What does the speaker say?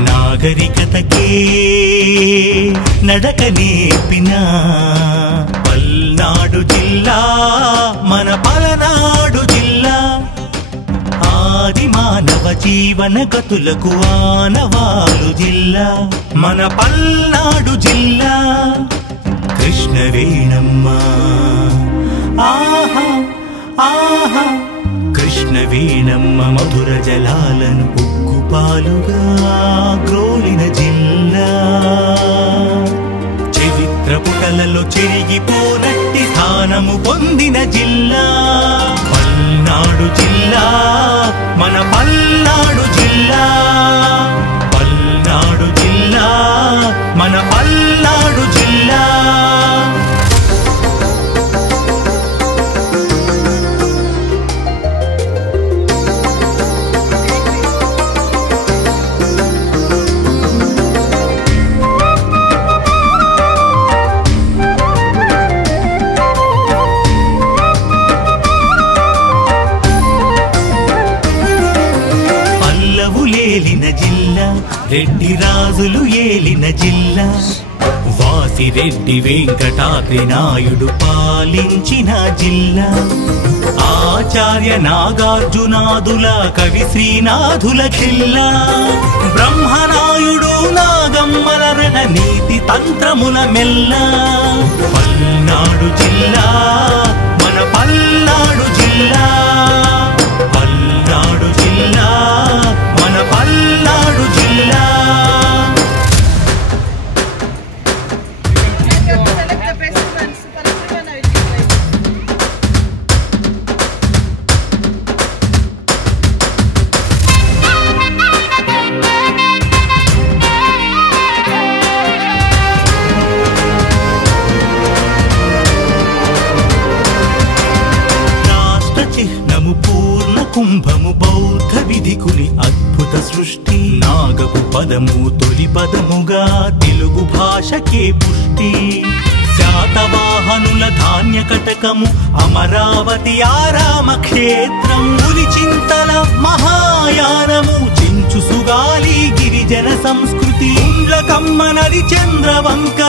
నాగరికతకే నడక నేర్పిన పల్నాడు జిల్లా మన పలనాడు జిల్లా ఆది మానవ జీవన గతులకు ఆనవాలు జిల్లా మన పల్నాడు జిల్లా కృష్ణవేణమ్మ ఆహా ఆహా కృష్ణవేణమ్మ మధుర జలాలను ఉక్కుపాలుగా గ్రోలిన జిల్లా చరిత్ర పుటలలో చెరిగిపోనట్టి స్థానము పొందిన జిల్లా పల్నాడు జిల్లా మన పల్నాడు జిల్లా పల్నాడు జిల్లా మన పల్నాడు జిల్లా రెడ్డి రాజులు ఏలిన జిల్లా వాసిరెడ్డి వెంకటాద్రి నాయుడు పాలించిన జిల్లా ఆచార్య నాగార్జునాదుల కవి శ్రీనాథుల జిల్లా బ్రహ్మనాయుడు నాగమ్మల రణ నీతి తంత్రముల మెల్ల పల్నాడు జిల్లా మన పల్నాడు జిల్లా పల్నాడు జిల్లా మన పల్నాడు జిల్లా కుంభము బౌద్ధ విధికుని అద్భుత సృష్టి నాగపు పదము తొలి పదముగా తెలుగు భాషకే పుష్టి శాతవాహనుల ధాన్య కటకము అమరావతి ఆరామ క్షేత్రం పులిచింతల మహాయానము చెంచు సుగాలి గిరిజన సంస్కృతి ఉండ్లకమ్మ నది చంద్రవంక